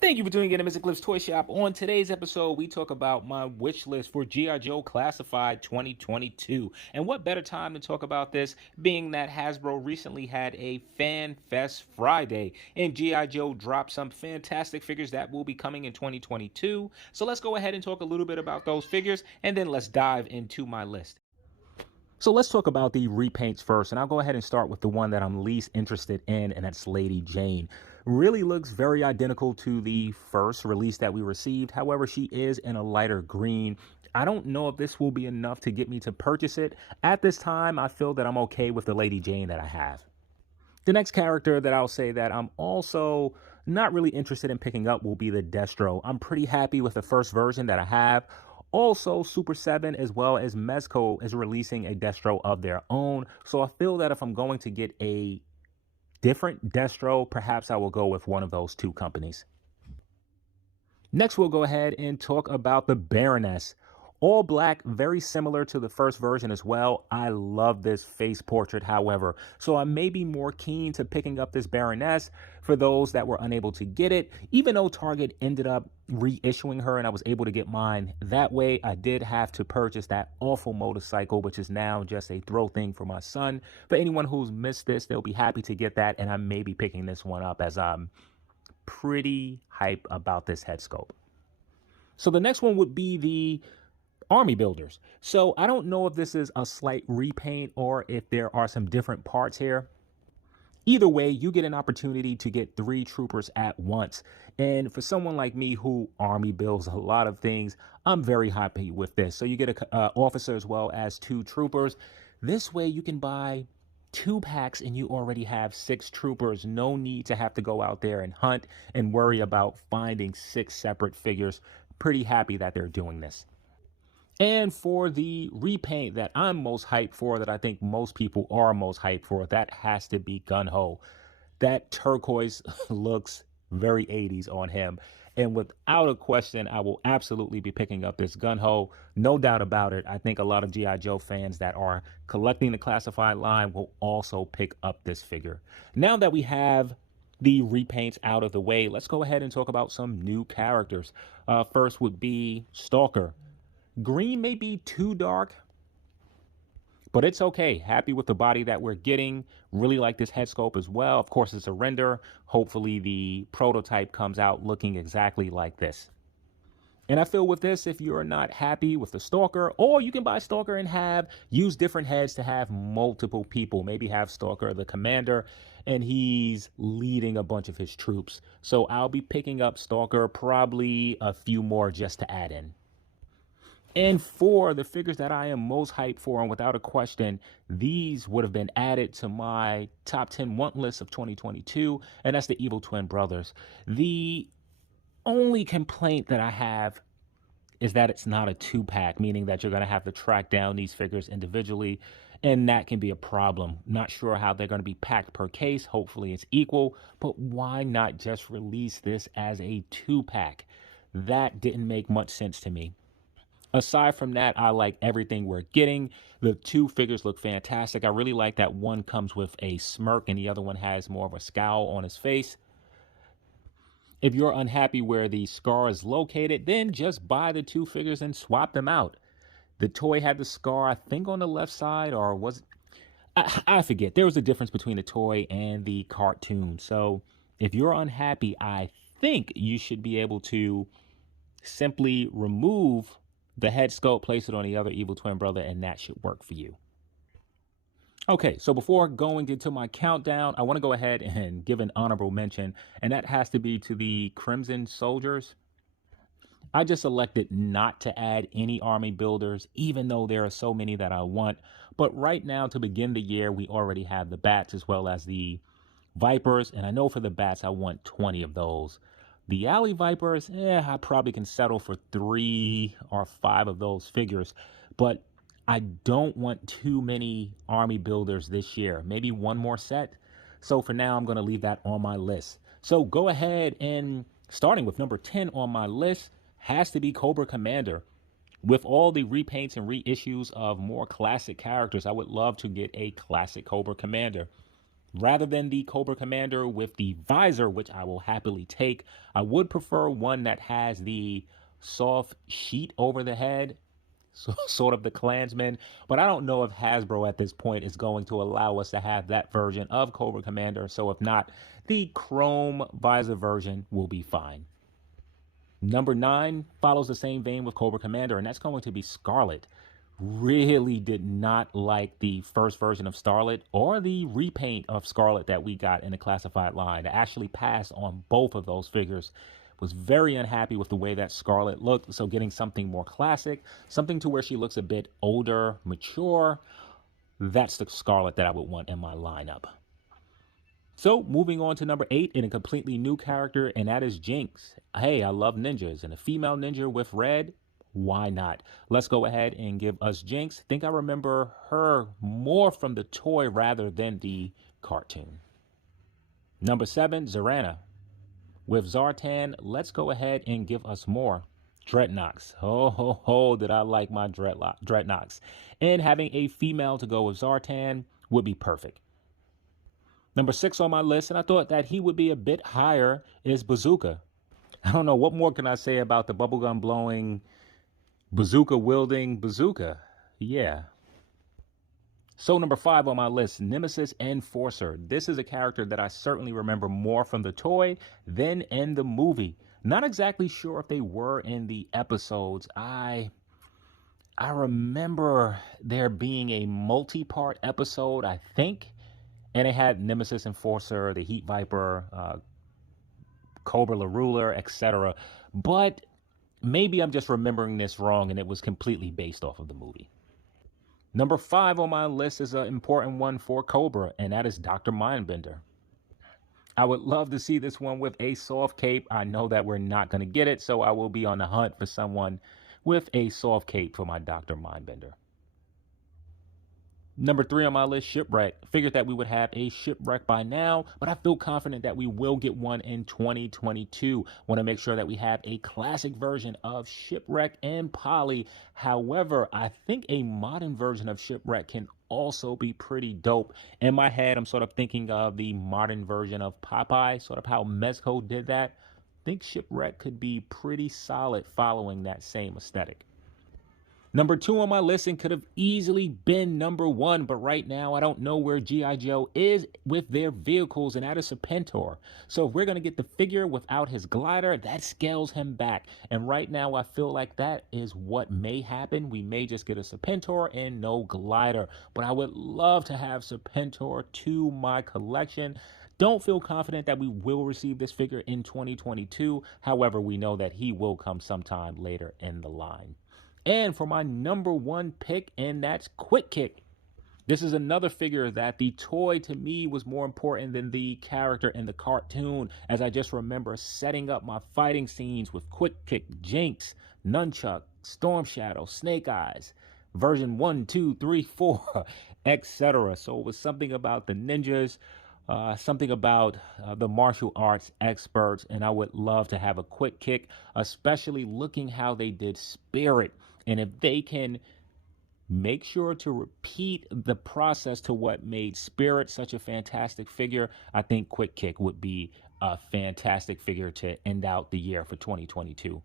Thank you for tuning in to Mr. Cliff's Toy Shop. On today's episode, we talk about my wish list for G.I. Joe Classified 2022. And what better time to talk about this, being that Hasbro recently had a Fan Fest Friday, and G.I. Joe dropped some fantastic figures that will be coming in 2022. So let's go ahead and talk a little bit about those figures, and then let's dive into my list. So let's talk about the repaints first, and I'll go ahead and start with the one that I'm least interested in, and that's Lady Jane. Really looks very identical to the first release that we received. However, she is in a lighter green. I don't know if this will be enough to get me to purchase it. At this time, I feel that I'm okay with the Lady Jane that I have. The next character that I'll say that I'm also not really interested in picking up will be the Destro. I'm pretty happy with the first version that I have. Also, Super 7 as well as Mezco is releasing a Destro of their own. So I feel that if I'm going to get a different Destro, perhaps I will go with one of those two companies. Next, we'll go ahead and talk about the Baroness. All black, very similar to the first version as well. I love this face portrait, however, so I may be more keen to picking up this Baroness for those that were unable to get it. Even though Target ended up reissuing her and I was able to get mine that way, I did have to purchase that awful motorcycle, which is now just a throw thing for my son. For anyone who's missed this, they'll be happy to get that, and I may be picking this one up as I'm pretty hype about this head sculpt. So the next one would be the Army Builders. So I don't know if this is a slight repaint or if there are some different parts here. Either way, you get an opportunity to get 3 troopers at once. And for someone like me who Army builds a lot of things, I'm very happy with this. So you get an officer as well as 2 troopers. This way you can buy 2 packs and you already have 6 troopers. No need to have to go out there and hunt and worry about finding 6 separate figures. Pretty happy that they're doing this. And for the repaint that I'm most hyped for, that I think most people are most hyped for, that has to be Gun Ho. That turquoise looks very 80s on him. And without a question, I will absolutely be picking up this Gun Ho. No doubt about it. I think a lot of G.I. Joe fans that are collecting the classified line will also pick up this figure. Now that we have the repaints out of the way, let's go ahead and talk about some new characters. First would be Stalker. Green may be too dark, but it's okay. Happy with the body that we're getting. Really like this head sculpt as well. Of course, it's a render. Hopefully the prototype comes out looking exactly like this. And I feel with this, if you're not happy with the Stalker, or you can buy Stalker and use different heads to have multiple people. Maybe have Stalker, the commander, and he's leading a bunch of his troops. So I'll be picking up Stalker, probably a few more just to add in. And for the figures that I am most hyped for, and without a question, these would have been added to my top 10 want list of 2022, and that's the Evil Twin Brothers. The only complaint that I have is that it's not a 2-pack, meaning that you're going to have to track down these figures individually, and that can be a problem. Not sure how they're going to be packed per case. Hopefully it's equal, but why not just release this as a 2-pack? That didn't make much sense to me. Aside from that, I like everything we're getting. The 2 figures look fantastic. I really like that one comes with a smirk and the other one has more of a scowl on his face. If you're unhappy where the scar is located, then just buy the 2 figures and swap them out. The toy had the scar, I think, on the left side, or was it? I forget. There was a difference between the toy and the cartoon. So if you're unhappy, I think you should be able to simply remove the head sculpt, place it on the other Evil Twin Brother, and that should work for you. Okay, so before going into my countdown, I want to go ahead and give an honorable mention, and that has to be to the Crimson Soldiers. I just elected not to add any army builders, even though there are so many that I want. But right now, to begin the year, we already have the Bats as well as the Vipers, and I know for the Bats, I want 20 of those. The Alley Vipers, I probably can settle for 3 or 5 of those figures, but I don't want too many army builders this year. Maybe one more set. So for now, I'm going to leave that on my list. So go ahead and starting with number 10 on my list has to be Cobra Commander. With all the repaints and reissues of more classic characters, I would love to get a classic Cobra Commander. Rather than the Cobra Commander with the visor, which I will happily take, I would prefer one that has the soft sheet over the head, so sort of the Klansman. But I don't know if Hasbro at this point is going to allow us to have that version of Cobra Commander. So if not, the chrome visor version will be fine. Number 9 follows the same vein with Cobra Commander, and that's going to be Scarlet. Really did not like the first version of Scarlet or the repaint of Scarlet that we got in the classified line. I actually passed on both of those figures. Was very unhappy with the way that Scarlet looked, so getting something more classic, something to where she looks a bit older, mature, that's the Scarlet that I would want in my lineup. So, moving on to number 8 in a completely new character, and that is Jinx. Hey, I love ninjas, and a female ninja with red, why not? Let's go ahead and give us Jinx. Think I remember her more from the toy rather than the cartoon. Number 7, Zarana. With Zartan, let's go ahead and give us more Dreadnoks. Oh, ho, ho, did I like my Dreadnoks. And having a female to go with Zartan would be perfect. Number 6 on my list, and I thought that he would be a bit higher, is Bazooka. I don't know, what more can I say about the bubblegum blowing, bazooka wielding bazooka? Yeah. So number 5 on my list, Nemesis Enforcer. This is a character that I certainly remember more from the toy than in the movie. Not exactly sure if they were in the episodes. I remember there being a multi-part episode, I think. And it had Nemesis Enforcer, the Heat Viper, Cobra La Ruler, etc. But maybe I'm just remembering this wrong and it was completely based off of the movie. Number 5 on my list is an important one for Cobra, and that is Dr. Mindbender. I would love to see this one with a soft cape. I know that we're not going to get it, so I will be on the hunt for someone with a soft cape for my Dr. Mindbender. Number 3 on my list, Shipwreck. Figured that we would have a Shipwreck by now, but I feel confident that we will get one in 2022. Want to make sure that we have a classic version of Shipwreck and Polly. However, I think a modern version of Shipwreck can also be pretty dope. In my head, I'm sort of thinking of the modern version of Popeye, sort of how Mezco did that. I think Shipwreck could be pretty solid following that same aesthetic. Number 2 on my list and could have easily been number 1, but right now I don't know where G.I. Joe is with their vehicles, and that is Serpentor. So if we're going to get the figure without his glider, that scales him back. And right now I feel like that is what may happen. We may just get a Serpentor and no glider, but I would love to have Serpentor to my collection. Don't feel confident that we will receive this figure in 2022. However, we know that he will come sometime later in the line. And for my number 1 pick, and that's Quick Kick. This is another figure that the toy to me was more important than the character in the cartoon, as I just remember setting up my fighting scenes with Quick Kick, Jinx, Nunchuck, Storm Shadow, Snake Eyes, version 1, 2, 3, 4, etc. So it was something about the ninjas, something about the martial arts experts, and I would love to have a Quick Kick, especially looking how they did Spirit. And if they can make sure to repeat the process to what made Spirit such a fantastic figure, I think Quick Kick would be a fantastic figure to end out the year for 2022.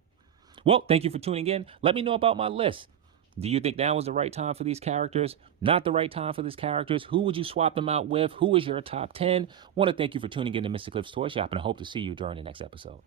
Well, thank you for tuning in. Let me know about my list. Do you think now was the right time for these characters? Not the right time for these characters? Who would you swap them out with? Who is your top 10? Want to thank you for tuning in to Mr. Cliff's Toy Shop, and I hope to see you during the next episode.